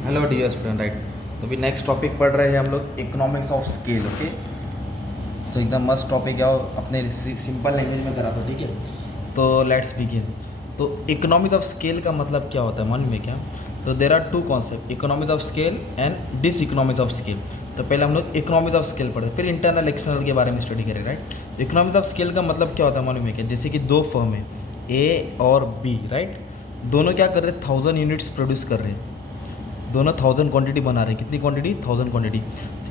Hello dear student, right. तो अभी next topic पढ़ रहे हैं हम लोग, इकोनॉमिक्स ऑफ स्केल। ओके, तो एकदम मस्त टॉपिक है और अपने सिंपल लैंग्वेज में करा था, ठीक है। तो लेट्स बिगिन। तो इकोनॉमिक्स ऑफ स्केल का मतलब क्या होता है मन में क्या? तो there are two concept, economics of scale and diseconomics of scale. तो पहले हम लोग इकोनॉमिक्स ऑफ स्केल पढ़े, फिर इंटरनल एक्सटर्नल के बारे में स्टडी करें, राइट। इकोनॉमिक्स ऑफ स्केल का मतलब क्या होता है मन में क्या? जैसे कि दो फर्म है ए और बी, राइट। दोनों क्या कर रहे हैं? 1000 यूनिट्स प्रोड्यूस कर रहे हैं, दोनों 1000 क्वांटिटी बना रहे हैं। कितनी क्वांटिटी? 1000 क्वांटिटी।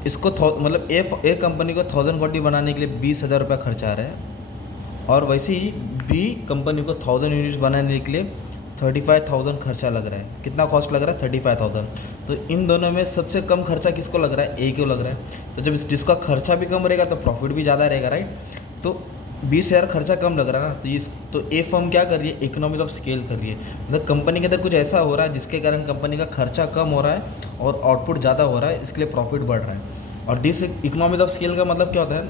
इसको मतलब ए कंपनी को 1000 क्वांटिटी बनाने के लिए 20,000 रुपये खर्चा आ रहा है, और वैसे ही बी कंपनी को 1000 यूनिट्स बनाने के लिए 35,000 खर्चा लग रहा है। कितना कॉस्ट लग रहा है? 35,000। तो इन दोनों में सबसे कम खर्चा किसको लग रहा है? ए को लग रहा है। तो जब जिसका खर्चा भी कम रहेगा तो प्रॉफिट भी ज़्यादा रहेगा, राइट। तो 20,000 खर्चा कम लग रहा है ना, तो इस तो ए फर्म क्या कर रही है? इकोनॉमिक्स ऑफ स्केल कर रही है। मतलब कंपनी के अंदर कुछ ऐसा हो रहा है जिसके कारण कंपनी का खर्चा कम हो रहा है और आउटपुट ज़्यादा हो रहा है, इसके लिए प्रॉफिट बढ़ रहा है। और डिस इकोनॉमिक्स ऑफ स्केल का मतलब क्या होता है?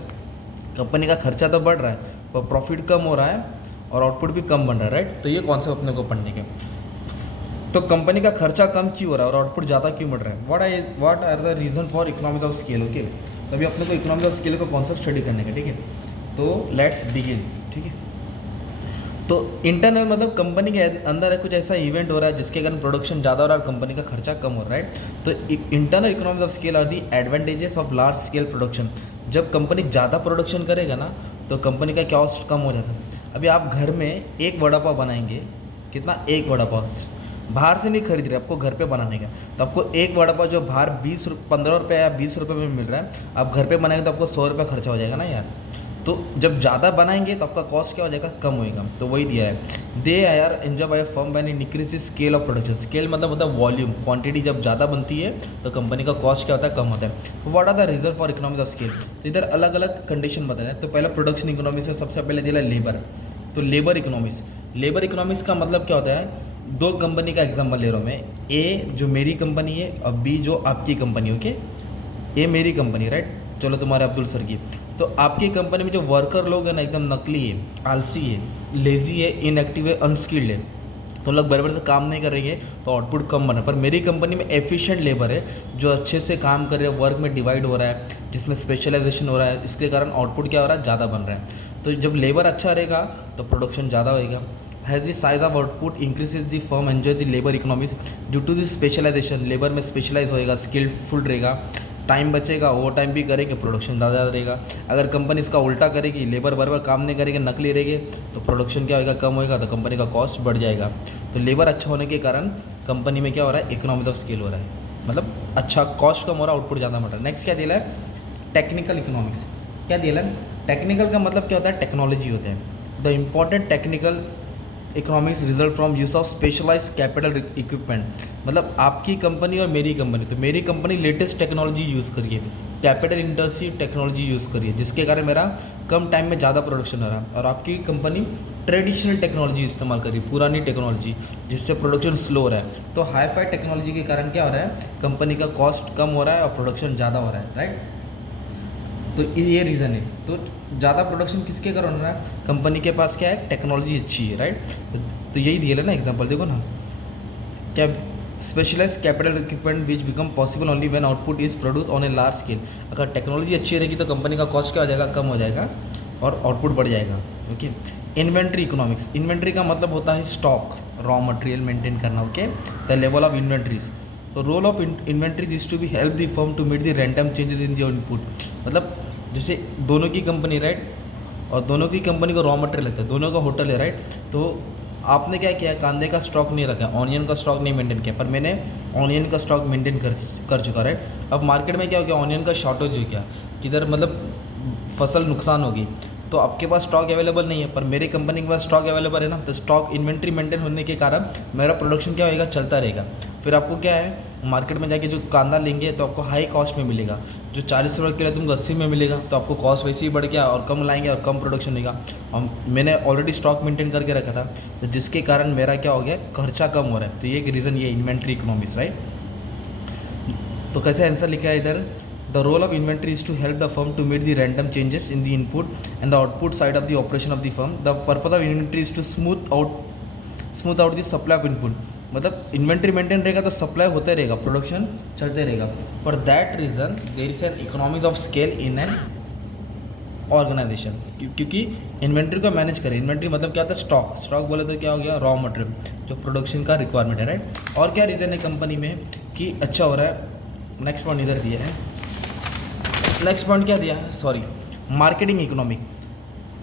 कंपनी का खर्चा तो बढ़ रहा है पर प्रॉफिट कम हो रहा है और आउटपुट भी कम बन रहा है, राइट। तो ये कॉन्सेप्ट अपने को पढ़ने के। तो कंपनी का खर्चा कम क्यों हो रहा है और आउटपुट ज़्यादा क्यों बढ़ रहा है? What are the reason for economics of scale? Okay, तभी अपने को इकोनॉमिक्स ऑफ स्केल का कॉन्सेप्ट स्टडी करने का, ठीक है। तो लेट्स बिगिन, ठीक है। तो इंटरनल मतलब कंपनी के अंदर कुछ ऐसा इवेंट हो रहा है जिसके कारण प्रोडक्शन ज़्यादा हो रहा है और कंपनी का खर्चा कम हो रहा है, राइट। तो internal economics of scale are the advantages of large scale production. जब कंपनी ज़्यादा प्रोडक्शन करेगा ना तो कंपनी का कॉस्ट कम हो जाता है। अभी आप घर में एक वड़ा पाव बनाएंगे, कितना? एक वड़ा पाव बाहर से नहीं खरीद रहे, आपको घर पे बनाने का। तो आपको एक वड़ा पाव जो बाहर 15 रुपये या 20 रुपये में मिल रहा है, आप घर पे बनाएंगे तो आपको 100 रुपये खर्चा हो जाएगा ना यार। तो जब ज़्यादा बनाएंगे तो आपका कॉस्ट क्या हो जाएगा? कम होएगा। तो वही दिया है, दे यार enjoy by firm when it increase scale of production. Scale मतलब होता है वॉल्यूम, क्वांटिटी जब ज़्यादा बनती है तो कंपनी का कॉस्ट क्या होता है? कम होता है। तो what are the reason for economics of scale? तो इधर अलग अलग कंडीशन बता रहे हैं। तो पहला प्रोडक्शन इकोनॉमिक्स में सबसे पहले दिया लेबर। तो लेबर इकोनॉमिक्स का मतलब क्या होता है? दो कंपनी का एग्जाम्पल ले रहा हूँ मैं, ए जो मेरी कंपनी है और बी जो आपकी कंपनी, ओके। ए मेरी कंपनी, राइट। चलो तुम्हारे अब्दुल सर की। तो आपकी कंपनी में जो वर्कर लोग हैं ना, एकदम नकली है, आलसी है, लेज़ी है, इनएक्टिव है, अनस्किल्ड है, तो लोग बराबर से काम नहीं करेंगे तो आउटपुट कम बना। पर मेरी कंपनी में एफिशिएंट लेबर है जो अच्छे से काम कर रहे हैं, वर्क में डिवाइड हो रहा है, जिसमें स्पेशलाइजेशन हो रहा है, इसके कारण आउटपुट क्या हो रहा है? ज़्यादा बन रहा है। तो जब लेबर अच्छा रहेगा तो प्रोडक्शन ज़्यादा होएगा। Has the size of output increases the firm enjoys the labour economics due to this specialisation. Labour में स्पेशलाइज होएगा, स्किलफुल रहेगा, टाइम बचेगा, ओवर टाइम भी करेंगे, प्रोडक्शन ज़्यादा रहेगा। अगर कंपनी इसका उल्टा करेगी, लेबर बराबर काम नहीं करेंगे, नकली रहेंगे, तो प्रोडक्शन क्या होगा? कम होएगा, तो कंपनी का कॉस्ट बढ़ जाएगा। तो लेबर अच्छा होने के कारण कंपनी में क्या हो रहा है? इकोनॉमिक्स ऑफ स्केल हो रहा है, मतलब अच्छा कॉस्ट कम हो रहा है, आउटपुट ज़्यादा बढ़ रहा है। नेक्स्ट क्या दिया है? Technical economics. क्या दिया है? टेक्निकल का मतलब क्या होता है? टेक्नोलॉजी होता है। The important technical economics result from use of specialise capital equipment. मतलब आपकी कंपनी और मेरी कंपनी, तो मेरी कंपनी लेटेस्ट टेक्नोलॉजी यूज़ करिए, कैपिटल इंटेंसिव टेक्नोलॉजी यूज़ करिए, जिसके कारण मेरा कम टाइम में ज़्यादा प्रोडक्शन हो रहा है। और आपकी कंपनी ट्रेडिशनल टेक्नोलॉजी इस्तेमाल करिए, पुरानी टेक्नोलॉजी, जिससे प्रोडक्शन स्लो हो रहा है। तो हाई फाई टेक्नोलॉजी के कारण क्या हो रहा है? कंपनी का कॉस्ट कम हो रहा है और प्रोडक्शन ज़्यादा हो रहा है, राइट। तो ये रीज़न है। तो ज़्यादा प्रोडक्शन किसके कारण हो रहा है? कंपनी के पास क्या है? टेक्नोलॉजी अच्छी है, राइट। तो यही दिया है ना एग्जांपल, देखो ना क्या? Specialise capital equipment which become possible only when output is produce on a large scale. अगर टेक्नोलॉजी अच्छी रहेगी तो कंपनी का कॉस्ट क्या हो जाएगा? कम हो जाएगा और आउटपुट बढ़ जाएगा, ओके। Inventory economics. इन्वेंट्री का मतलब होता है स्टॉक, रॉ मटेरियल मेंटेन करना, okay. The level of inventories. तो role of inventories is to be help the firm to meet the random changes in your input. मतलब जैसे दोनों की कंपनी, राइट, और दोनों की कंपनी को रॉ मटेरियल लगता है, दोनों का होटल है, राइट। तो आपने क्या किया? कांदे का स्टॉक नहीं रखा, ऑनियन का स्टॉक नहीं मेंटेन किया, पर मैंने ऑनियन का स्टॉक मेंटेन कर चुका, राइट। अब मार्केट में क्या हो गया? ऑनियन का शॉर्टेज हो गया, किधर मतलब फसल नुकसान होगी, तो आपके पास स्टॉक अवेलेबल नहीं है, पर मेरी कंपनी के पास स्टॉक अवेलेबल है ना। तो स्टॉक इन्वेंट्री मेंटेन होने के कारण मेरा प्रोडक्शन क्या होएगा? चलता रहेगा। फिर आपको क्या है? मार्केट में जाके जो कांदा लेंगे तो आपको हाई कॉस्ट में मिलेगा, जो 40 रुपये किलो तुमको 80 में मिलेगा, तो आपको कॉस्ट वैसे ही बढ़ गया और कम लाएंगे और कम प्रोडक्शन देगा। और मैंने ऑलरेडी स्टॉक मेंटेन करके रखा था, तो जिसके कारण मेरा क्या हो गया? खर्चा कम हो रहा है। तो ये एक रीज़न, ये इन्वेंट्री इकोनॉमिक्स, राइट। तो कैसे आंसर लिखा है इधर? The role of inventory is to help the firm to meet the random changes in the input and the output side of the operation of the firm. The purpose of inventory is to smooth out the supply of input. मतलब inventory maintain रहेगा तो supply होते रहेगा, production चलते रहेगा। For that reason there is an economies of scale in an organisation, क्योंकि inventory को manage करें। इन्वेंट्री मतलब क्या होता है? स्टॉक। स्टॉक बोले तो क्या हो गया? रॉ मटेरियल, जो प्रोडक्शन का रिक्वायरमेंट है, राइट। और क्या रीज़न है कंपनी में कि अच्छा हो रहा है? नेक्स्ट पॉइंट इधर दिया है। नेक्स्ट पॉइंट क्या दिया है? Sorry, marketing economic.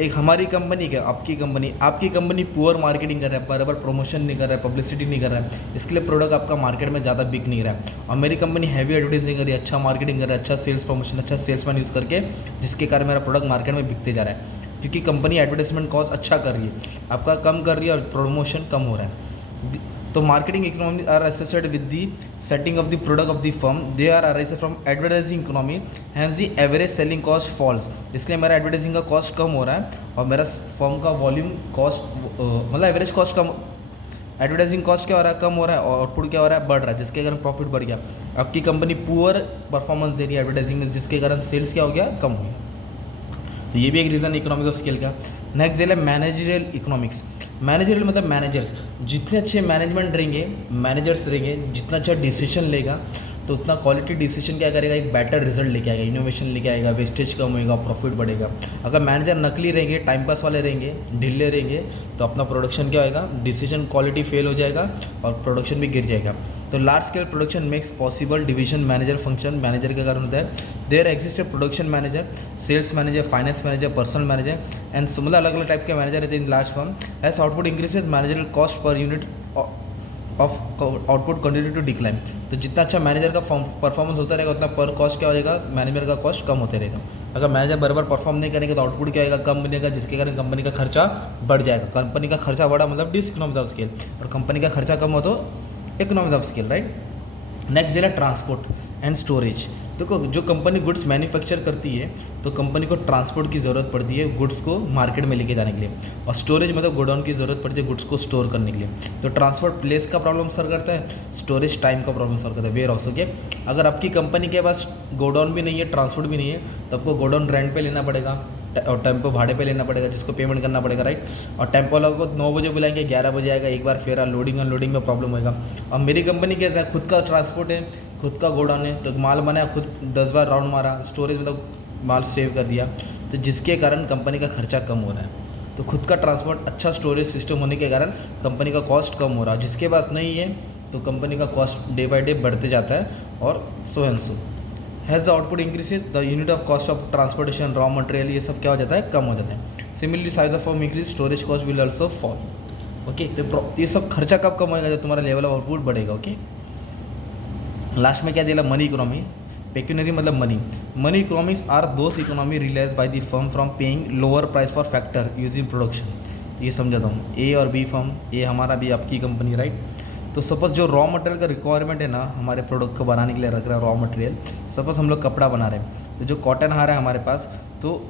एक हमारी कंपनी क्या, आपकी कंपनी पुअर मार्केटिंग कर रहा है, बराबर प्रमोशन नहीं कर रहा है, पब्लिसिटी नहीं कर रहा है, इसके लिए प्रोडक्ट आपका मार्केट में ज़्यादा बिक नहीं रहा है। और मेरी कंपनी हैवी एडवर्टाइजिंग कर रही है, अच्छा मार्केटिंग कर रहा है, अच्छा सेल्स प्रमोशन, अच्छा सेल्समैन यूज़ करके, जिसके कारण मेरा प्रोडक्ट मार्केट में बिकते जा रहा है। क्योंकि कंपनी एडवर्टाइजमेंट कॉस्ट अच्छा कर रही है, आपका कम कर रही है और प्रमोशन कम हो रहा है। तो marketing economy are associated with the setting of the product of the firm, they are arise from advertising economy, hence the average selling cost falls. इसलिए मेरा एडवर्टाइजिंग का कॉस्ट कम हो रहा है और मेरा फर्म का वॉल्यूम कॉस्ट मतलब एवरेज कॉस्ट कम, एडवर्टाइजिंग कॉस्ट क्या हो रहा है? कम हो रहा है, और आउटपुट क्या हो रहा है? बढ़ रहा है, जिसके कारण प्रॉफिट बढ़ गया। आपकी कंपनी पुअर परफॉर्मेंस दे रही है एडवर्टाइजिंग में, जिसके कारण सेल्स क्या हो गया? कम हो गया। तो ये भी एक रीज़न इकोनॉमिक्स ऑफ स्केल का। नेक्स्ट है मैनेजरियल इकोनॉमिक्स। मैनेजरियल मतलब मैनेजर्स, जितने अच्छे मैनेजमेंट रहेंगे, मैनेजर्स रहेंगे, जितना अच्छा डिसीजन लेगा तो उतना क्वालिटी डिसीजन क्या करेगा? एक बेटर रिजल्ट लेके आएगा, इनोवेशन लेके आएगा, वेस्टेज कम होएगा, प्रॉफिट बढ़ेगा। अगर मैनेजर नकली रहेंगे, टाइम पास वाले रहेंगे, ढीले रहेंगे, तो अपना प्रोडक्शन क्या होएगा? डिसीजन क्वालिटी फेल हो जाएगा और प्रोडक्शन भी गिर जाएगा। तो large scale production makes possible division manager function, manager के कारण होता है। There exist a production manager, sales manager, finance manager, personal manager and मतलब अलग अलग टाइप के मैनेजर रहते हैं in large firm. As output increases managerial cost per unit of output continue to decline. तो जितना अच्छा मैनेजर का परफॉर्मेंस होता रहेगा उतना पर कॉस्ट क्या हो जाएगा? मैनेजर का कॉस्ट कम होते रहेगा। अगर मैनेजर बराबर परफॉर्म नहीं करेंगे तो आउटपुट क्या आएगा? कम मिलेगा, जिसके कारण कंपनी का खर्चा बढ़ जाएगा। कंपनी का खर्चा बढ़ा मतलब डिसइकोनॉमिक्स ऑफ स्केल, और कंपनी का खर्चा कम हो तो economics of scale, right. Next है ट्रांसपोर्ट एंड स्टोरेज। देखो जो कंपनी गुड्स मैन्युफैक्चर करती है तो कंपनी को ट्रांसपोर्ट की ज़रूरत पड़ती है गुड्स को मार्केट में लेके जाने के लिए, और स्टोरेज मतलब गोडाउन की ज़रूरत पड़ती है गुड्स को स्टोर करने के लिए। तो ट्रांसपोर्ट प्लेस का प्रॉब्लम सॉल्व करता है, स्टोरेज टाइम का प्रॉब्लम सॉल्व करता है, वेयर हाउस। ओके, अगर आपकी कंपनी के पास गोडाउन भी नहीं है, ट्रांसपोर्ट भी नहीं है, तो आपको गोडाउन रेंट पे लेना पड़ेगा और टेम्पो भाड़े पे लेना पड़ेगा, जिसको पेमेंट करना पड़ेगा, राइट। और टेम्पो वाला को 9 बजे बुलाएंगे, 11 बजे आएगा, एक बार फेरा, लोडिंग अनलोडिंग में प्रॉब्लम होगा। और मेरी कंपनी कैसा है? खुद का ट्रांसपोर्ट है, खुद का गोडाउन है, तो माल बनाया, खुद 10 बार राउंड मारा, स्टोरेज मतलब माल सेव कर दिया, तो जिसके कारण कंपनी का खर्चा कम हो रहा है। तो खुद का ट्रांसपोर्ट, अच्छा स्टोरेज सिस्टम होने के कारण कंपनी का कॉस्ट कम हो रहा है। जिसके पास नहीं है तो कंपनी का कॉस्ट डे बाई डे बढ़ते जाता है, और so and so. Has the output increases the unit of cost of transportation, raw material, ये सब क्या हो जाता है? कम हो जाता है। Similarly size of firm increase, storage cost will also fall. Okay, तो ये सब खर्चा कब कम होगा? जब तुम्हारा लेवल ऑफ आउटपुट बढ़ेगा। ओके, लास्ट में क्या दिया? Money economy. पेक्यूनरी मतलब money. Money economies are those economy realise by the firm from paying lower price for factor use in production. ये समझाता हूँ। ए और बी फर्म, ए हमारा भी आपकी कंपनी, राइट। तो सपोज जो रॉ मटेरियल का रिक्वायरमेंट है ना हमारे प्रोडक्ट को बनाने के लिए रख रहा है रॉ मटेरियल, सपोज हम लोग कपड़ा बना रहे हैं, तो जो कॉटन आ रहा है हमारे पास, तो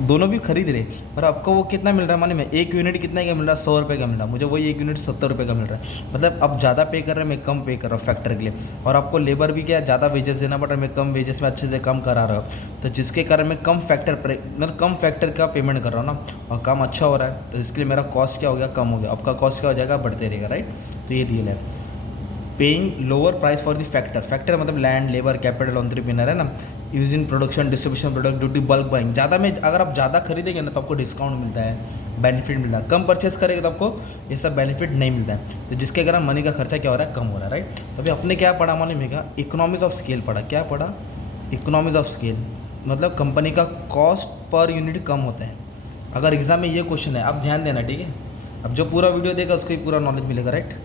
दोनों भी खरीद रहे, पर आपको वो कितना मिल रहा है मालूम है? 1 यूनिट कितना का मिल रहा है? 100 रुपये का मिल रहा है। मुझे वही 1 यूनिट 70 रुपये का मिल रहा है। मतलब आप ज़्यादा पे कर रहे हैं, मैं कम पे कर रहा हूँ फैक्टर के लिए, और आपको लेबर भी क्या है? ज़्यादा वेजेस देना पड़ रहा है, मैं कम वेजेस में अच्छे से काम करा रहा हूँ। तो जिसके कारण मैं कम फैक्टर का पेमेंट कर रहा हूँ ना, और काम अच्छा हो रहा है, तो इसके लिए मेरा कॉस्ट क्या हो गया? कम हो गया। आपका कॉस्ट क्या हो जाएगा? बढ़ते रहेगा, राइट। तो ये डील है। Paying lower price for the factor मतलब लैंड, लेबर, कैपिटल, एंटरप्रेन्योर है ना, use in production, distribution product due to bulk buying. ज़्यादा में अगर आप ज़्यादा खरीदेंगे ना तो आपको डिस्काउंट मिलता है, बेनिफिट मिलता है। कम परचेस करेंगे तो आपको ये सब बेनिफिट नहीं मिलता है, तो जिसके कारण मनी का खर्चा क्या हो रहा है? कम हो रहा है, राइट। तो अभी अपने क्या पढ़ा मालूम है क्या? इकोनॉमिक्स ऑफ स्केल पढ़ा। क्या पढ़ा? इकोनॉमिक्स ऑफ स्केल मतलब कंपनी का कॉस्ट पर यूनिट कम होता है। अगर एग्जाम में ये क्वेश्चन है, आप ध्यान देना, ठीक है। अब जो पूरा वीडियो देगा उसको ही पूरा नॉलेज मिलेगा, right.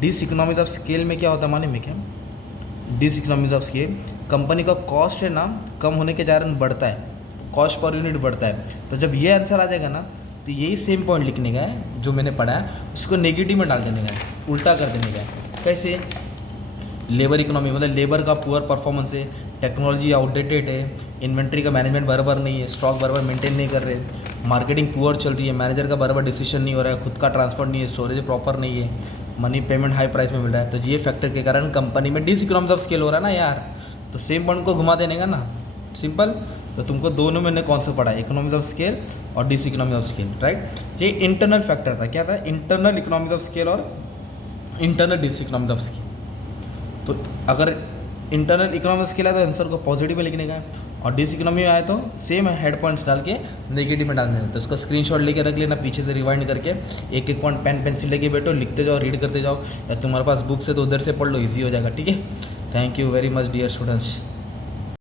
Diseconomics of scale में क्या होता है मालूम है क्या? Diseconomics of scale, company का कॉस्ट है ना कम होने के कारण बढ़ता है, कॉस्ट पर यूनिट बढ़ता है। तो जब ये आंसर आ जाएगा ना तो यही सेम पॉइंट लिखने का है जो मैंने पढ़ा है, उसको नेगेटिव में डाल देने का है, उल्टा कर देने का है। कैसे? लेबर इकोनॉमी मतलब लेबर का पुअर परफॉर्मेंस है, टेक्नोलॉजी आउटडेटेड है, इन्वेंट्री का मैनेजमेंट बराबर नहीं है, स्टॉक बराबर मेंटेन नहीं कर रहे, मार्केटिंग पुअर चल रही है, मैनेजर का बराबर डिसीजन नहीं हो रहा है, खुद का ट्रांसपोर्ट नहीं है, स्टोरेज प्रॉपर नहीं है, मनी पेमेंट हाई प्राइस में मिल रहा है। तो ये फैक्टर के कारण कंपनी में डिस इकोनॉमिक्स ऑफ स्केल हो रहा है ना यार। तो सेम पॉइंट को घुमा देने का ना, सिंपल। तो तुमको दोनों में कौन सा पढ़ा है? इकोनॉमिक्स ऑफ स्केल और diseconomics of scale, right. ये इंटरनल फैक्टर था। क्या था? इंटरनल इकोनॉमिक्स ऑफ स्केल और internal district economics of scale. तो अगर इंटरनल इकोनॉमिक्स स्केल है तो आंसर को पॉजिटिव में लिखने का है, और डिस इकोनॉमी में आए तो सेम हेड पॉइंट्स डाल के नेगेटिव में डालने हैं। तो उसका स्क्रीनशॉट लेके रख लेना, पीछे से रिवाइंड करके एक एक पॉइंट पेन पेंसिल लेके बैठो, लिखते जाओ, रीड करते जाओ, या तुम्हारे पास बुक्स है तो उधर से पढ़ लो, इजी हो जाएगा। ठीक है, thank you very much dear students.